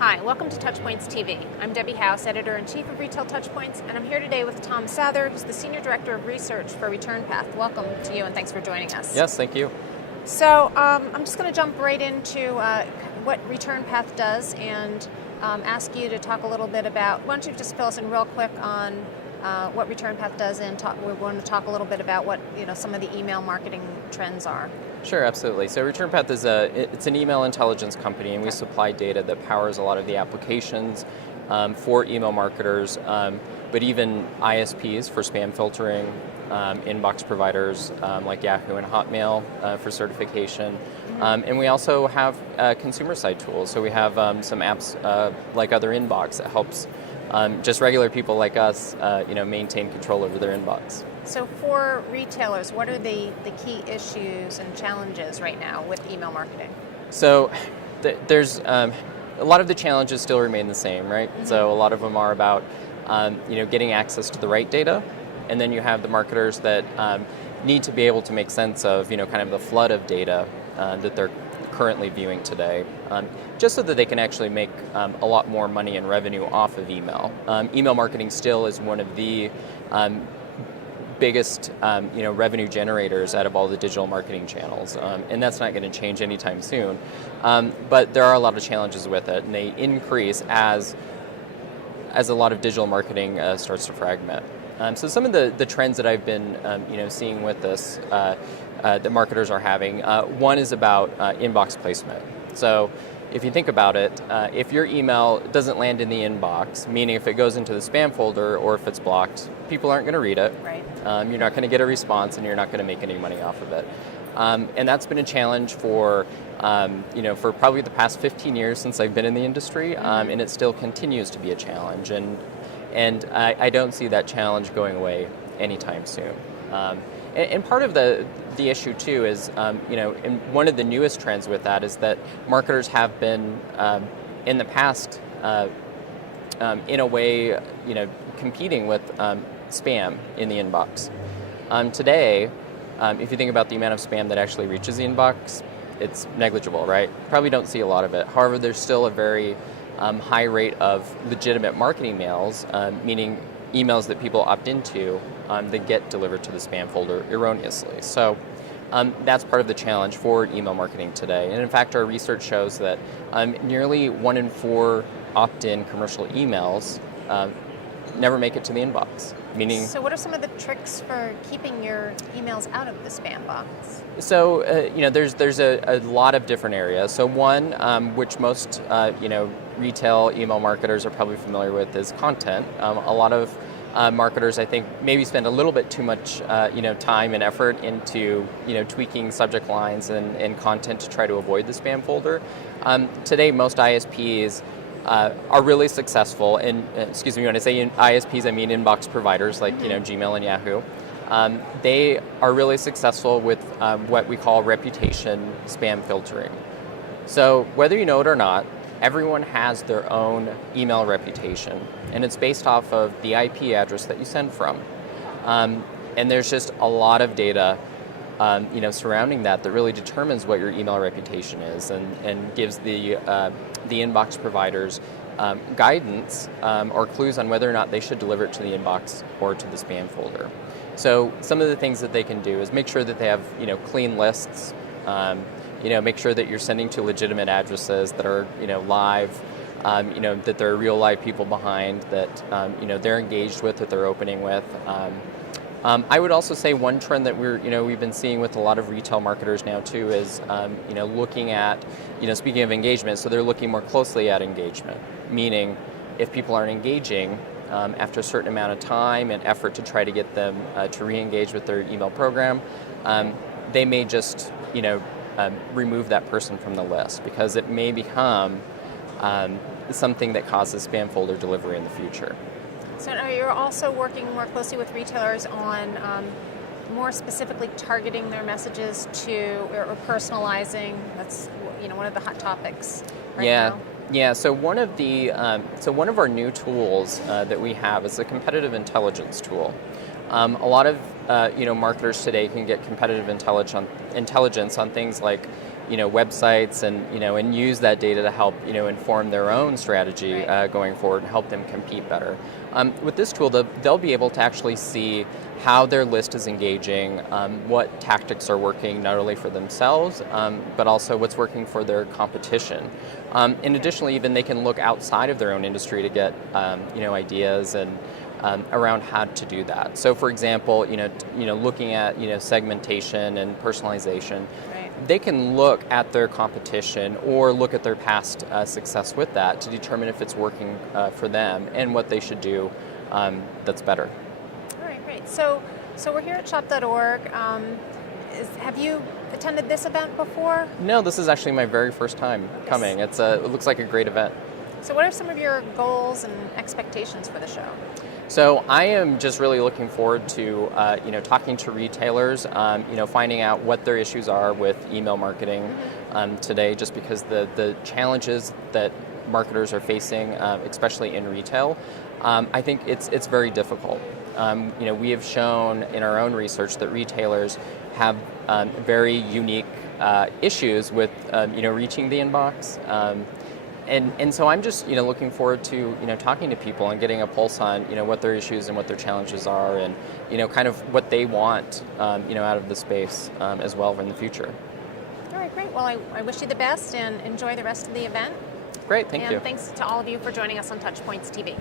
Hi, welcome to TouchPoints TV. I'm Debbie House, Editor-in-Chief of Retail TouchPoints, and I'm here today with Tom Sather, who's the Senior Director of Research for ReturnPath. Welcome to you, and thanks for joining us. Yes, thank you. So I'm just going to jump right into what ReturnPath does and ask you to talk a little bit about, why don't you just fill us in real quick on what ReturnPath does, and we're going to talk a little bit about what some of the email marketing trends are. Sure, absolutely. So ReturnPath is it's an email intelligence company, and we supply data that powers a lot of the applications for email marketers, but even ISPs for spam filtering, inbox providers like Yahoo and Hotmail for certification. And we also have consumer side tools. So we have some apps like Other Inbox that helps just regular people like us maintain control over their inbox. So for retailers, what are the key issues and challenges right now with email marketing? So there's a lot of the challenges still remain the same, right? Mm-hmm. So a lot of them are about getting access to the right data, and then you have the marketers that need to be able to make sense of kind of the flood of data that they're currently viewing today, just so that they can actually make a lot more money and revenue off of email. Email marketing still is one of the biggest revenue generators out of all the digital marketing channels, and that's not going to change anytime soon. But there are a lot of challenges with it, and they increase as a lot of digital marketing starts to fragment. So some of the trends that I've been seeing with this that marketers are having, one is about inbox placement. So if you think about it, if your email doesn't land in the inbox, meaning if it goes into the spam folder or if it's blocked, people aren't going to read it. Right. You're not going to get a response, and you're not going to make any money off of it. And that's been a challenge for probably the past 15 years since I've been in the industry, and it still continues to be a challenge. And I don't see that challenge going away anytime soon. And part of the issue too is, and one of the newest trends with that is that marketers have been in the past, in a way, competing with spam in the inbox. Today, if you think about the amount of spam that actually reaches the inbox, it's negligible, right? Probably don't see a lot of it. However, there's still a very high rate of legitimate marketing mails, meaning emails that people opt into that get delivered to the spam folder erroneously. So that's part of the challenge for email marketing today. And in fact, our research shows that nearly 1 in 4 opt-in commercial emails never make it to the inbox. So what are some of the tricks for keeping your emails out of the spam box? So there's a lot of different areas. So one, which most retail email marketers are probably familiar with, is content. A lot of marketers, I think, maybe spend a little bit too much time and effort into tweaking subject lines and content to try to avoid the spam folder. Today, most ISPs are really successful, and excuse me, when I say ISPs, I mean inbox providers like Gmail and Yahoo. They are really successful with what we call reputation spam filtering. So whether you know it or not, everyone has their own email reputation, and it's based off of the IP address that you send from. And there's just a lot of data surrounding that really determines what your email reputation is, and gives the inbox providers guidance or clues on whether or not they should deliver it to the inbox or to the spam folder. So some of the things that they can do is make sure that they have clean lists, make sure that you're sending to legitimate addresses that are live, that there are real live people behind, that they're engaged with, that they're opening with. I would also say one trend that we've been seeing with a lot of retail marketers now too is looking at speaking of engagement, so they're looking more closely at engagement, meaning if people aren't engaging after a certain amount of time and effort to try to get them to re-engage with their email program, they may just remove that person from the list, because it may become something that causes spam folder delivery in the future. So now you're also working more closely with retailers on more specifically targeting their messages to, or personalizing. That's one of the hot topics right now. Yeah. So one of our new tools that we have is a competitive intelligence tool. A lot of marketers today can get competitive intelligence on things like websites and use that data to help inform their own strategy going forward and help them compete better. With this tool, they'll be able to actually see how their list is engaging, what tactics are working not only for themselves, but also what's working for their competition. And additionally, even they can look outside of their own industry to get ideas and around how to do that. So, for example, looking at segmentation and personalization, they can look at their competition or look at their past success with that to determine if it's working for them and what they should do that's better. All right, great. So we're here at shop.org. Have you attended this event before? No, this is actually my very first time coming. It looks like a great event. So what are some of your goals and expectations for the show? So I am just really looking forward to talking to retailers, finding out what their issues are with email marketing today, just because the challenges that marketers are facing, especially in retail, I think it's very difficult. We have shown in our own research that retailers have very unique issues with reaching the inbox. And so I'm just looking forward to talking to people and getting a pulse on what their issues and what their challenges are, and kind of what they want out of the space as well in the future. All right, great. Well, I wish you the best and enjoy the rest of the event. Great, thank you. And thanks to all of you for joining us on TouchPoints TV.